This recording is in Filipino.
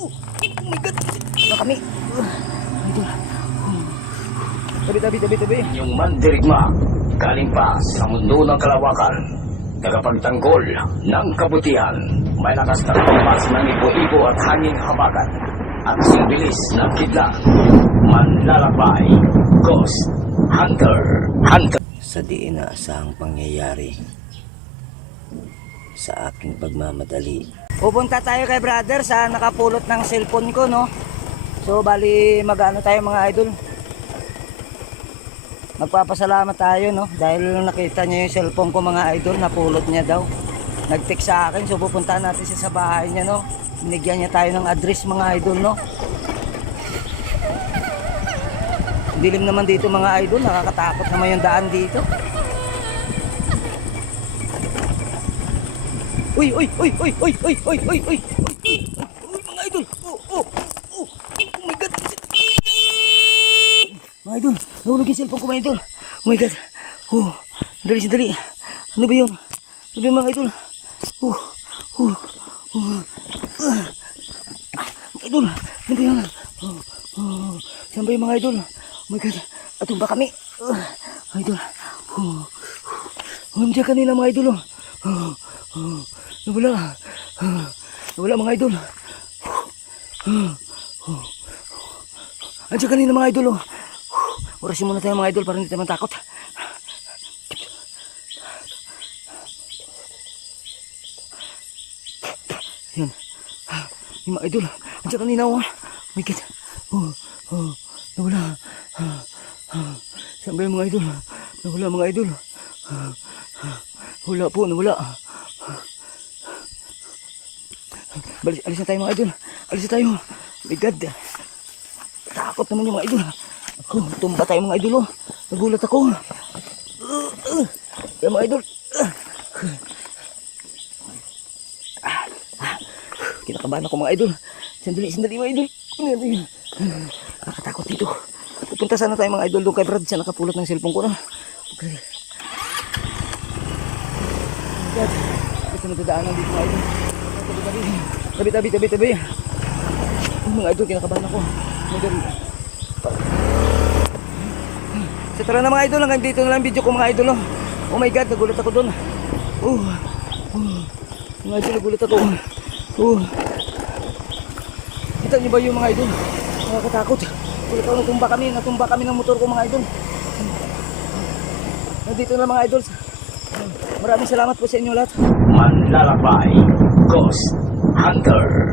Oh my God. Na kami. Idol. Tabi. Yung mandirigma, galing pa sa mundo ng kalawakan, tagapagtanggol ng kabutihan, may lakas na pampas ng ibo-ibo at hanging habagat, at sibilis ng kidlat, manlalakbay, Ghost Hunter. Sa di inaasahang pangyayari sa aking pagmamadali. Pupunta tayo kay brother sa nakapulot ng cellphone ko, no? So bali magano tayo mga idol. Magpapasalamat tayo, no? Dahil nakita niya yung cellphone ko mga idol, napulot niya daw. Nag-text sa akin, so pupuntahan natin siya sa bahay niya, no? Binigyan niya tayo ng address mga idol, no? Dilim naman dito mga idol, nakakatakot naman yung daan dito. Uy, mga idol. Oh my God. Mga idol, nahulog yung cellphone ko mga idol. Oh my God. Sandali. Ano ba yun? Ano ba yun mga idol? Mga idol, ano ba yun? Saan ba yung mga idol? Oh my God, atumba kami. Idol. Nandiyan kanina mga idol. Nawala mga idol. Nandiyan kanina mga idol. Orasin muna tayo mga idol para hindi tayo matakot. Yan. Yung mga idol. Nandiyan kanina. Oh my God. Nawala. Saan ba yung mga idol? Nawala mga idol. Nawala. Alis na tayo mga idol. Alis na tayo. My God. Takot naman yung mga idol. Tumba tayo mga idol. Nagulat ako. Yan mga idol. Kinakabahan ako mga idol. Sandali mga idol. Nakatakot dito. Pupunta sana tayo mga idol doon kay Brad. Siya nakapulot ng cellphone ko na. Okay. God. Ito na dadaanan dito mga idol. Tabi. Mga idol, kinakabahan ako. So tara na mga idol, hanggang dito na lang video ko mga idol. Oh my God, nagulat ako doon. Mga idol, nagulat ako. Kita niyo ba yung mga idol? Nakakatakot. Ulit ako, natumba kami ng motor ko mga idol. Nandito na mga idol. Maraming salamat po sa inyo lahat. Manlalakbay, Ghost Hunter.